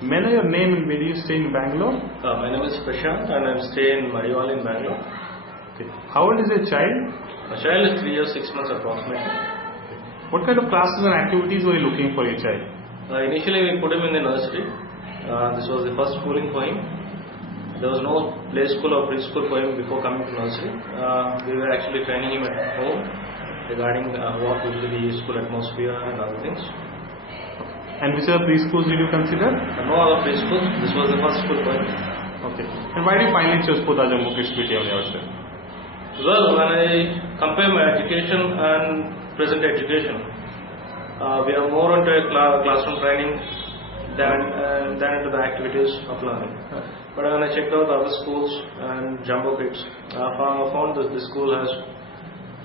May I know your name and where do you stay in Bangalore? My name is Prashant and I'm staying in Mariwal in Bangalore. Okay. How old is your child? My child is 3 years 6 months approximately. What kind of classes and activities were you looking for your child? Initially we put him in the nursery. This was the first schooling for him. There was no play school or preschool for him before coming to nursery. We were actually training him at home regarding what would be the school atmosphere and other things. And which other preschools did you consider? No other preschool. This was the first school for him. Okay. And why did you finally choose Pota Jammu Kids PTM yourself? Well, when I compare my education and present education, we are more into classroom training than into the activities of learning. But when I checked out other schools and Jumbo Kids, I found that the school has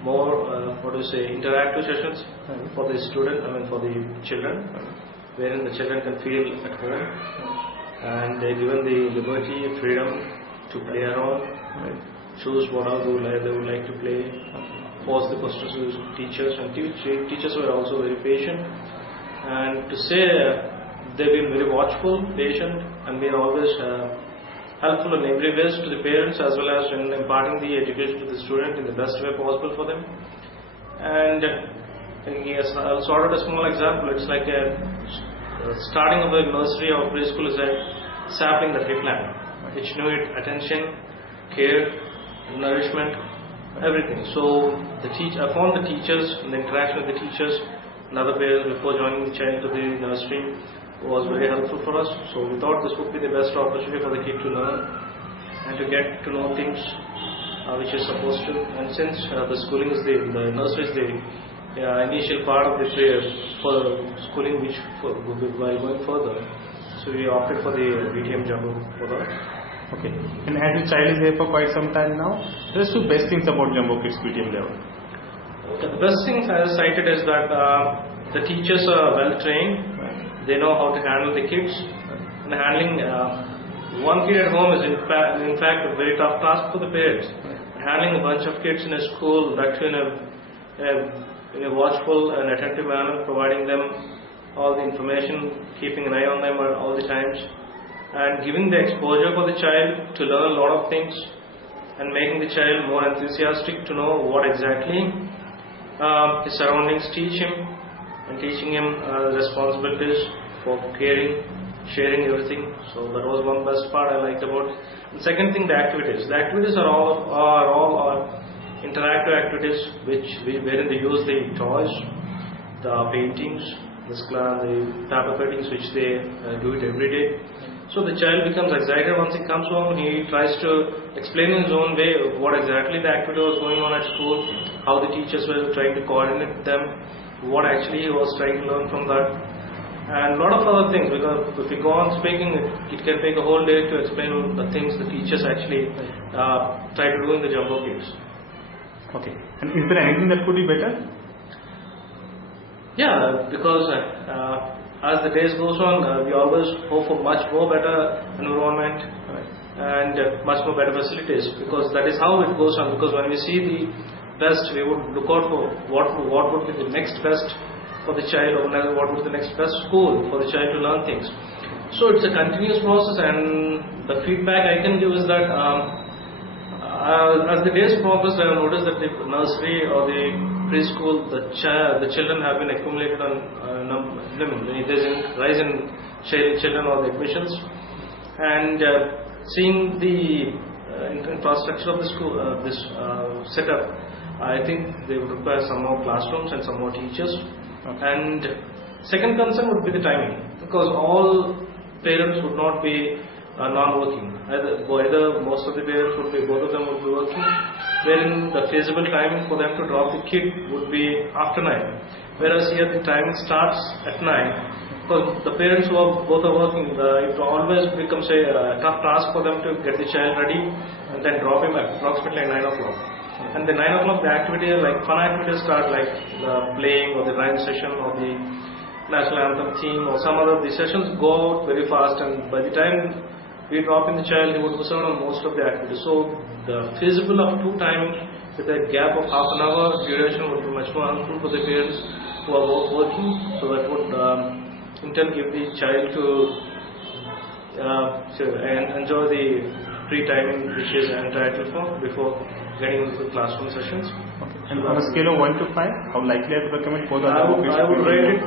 more, interactive sessions for the for the children, wherein the children can feel at home and they're given the liberty, freedom to play around, choose what they would like to play, pose the questions to teachers, and teachers were also very patient. And to say they've been very watchful, patient, and been always helpful in every way to the parents as well as in imparting the education to the student in the best way possible for them. And yes, I'll sort out a small example. It's like starting of a nursery or preschool is a sapling that we plant, which need attention, care, nourishment, everything. So I found the teachers and the interaction with the teachers and other parents before joining the child to the nursery was very helpful for us. So we thought this would be the best opportunity for the kid to learn and to get to know things which is supposed to. And since the schooling is the nursery is the initial part of the prayer for schooling, which while going further, so we opted for the BTM Jammu for that. Okay. And as your child is here for quite some time now, what are the best things about Jumbo Kids PTM level? The best things I cited is that the teachers are well trained. They know how to handle the kids. And handling one kid at home is in fact a very tough task for the parents. Handling a bunch of kids in a school, that in a watchful and attentive manner, providing them all the information, keeping an eye on them all the times, and giving the exposure for the child to learn a lot of things, and making the child more enthusiastic to know what exactly his surroundings teach him, and teaching him responsibilities for caring, sharing everything. So that was one best part I liked about it. The second thing, the activities. The activities are all interactive activities wherein they use the toys, the paintings, the paper cuttings, which they do it every day. So the child becomes excited once he comes home. He tries to explain in his own way what exactly the activity was going on at school, how the teachers were trying to coordinate them, what actually he was trying to learn from that, and a lot of other things, because if we go on speaking, it can take a whole day to explain the things the teachers actually try to do in the Jumbo Kids. Okay. And is there anything that could be better? Yeah, because as the days goes on, we always hope for much more better environment and much more better facilities, because that is how it goes on. Because when we see the best, we would look out for what would be the next best for the child, or what would be the next best school for the child to learn things. So it's a continuous process, and the feedback I can give is that as the days progress, I have noticed that the nursery or the preschool, the children have been accumulated on there's a rise in children or the admissions, and seeing the infrastructure of the school, this setup, I think they would require some more classrooms and some more teachers. Okay. And second concern would be the timing, because all parents would not be non-working. Either most of the parents would be, both of them would be working, wherein the feasible timing for them to drop the kid would be after 9. Whereas here the timing starts at 9. Because the parents who are both are working, it always becomes a tough task for them to get the child ready and then drop him at approximately 9 o'clock. And the 9 o'clock, the activity, like fun activities start, like the playing or the rhyme session or the national anthem theme or some other. The sessions go out very fast, and by the time we drop in the child, he would miss out on most of the activities. So the feasible of 2 timings with a gap of half an hour duration would be much more helpful for the parents who are both working. So that would in turn give the child to and enjoy the free timing which is entitled for before getting into the classroom sessions. Okay. And on a scale of 1 to 5, how likely I would recommend both of them? I would rate it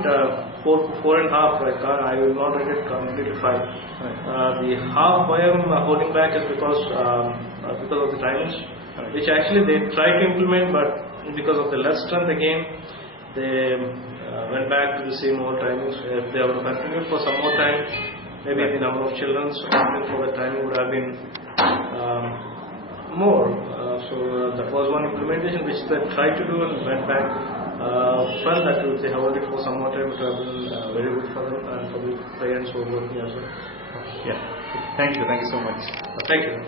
4.5. I will not rate it completely 5. The half why I'm holding back is because of the timings, which actually they tried to implement, but because of the less strength again, they went back to the same old timings. If they were continued for some more time, maybe the number of children opted for the timing would have been more. So that was one implementation which they tried to do and went back. Felt that if they held it for some more time, it would have been very good for them and for the parents who were working as well. Yeah. Thank you so much. Thank you.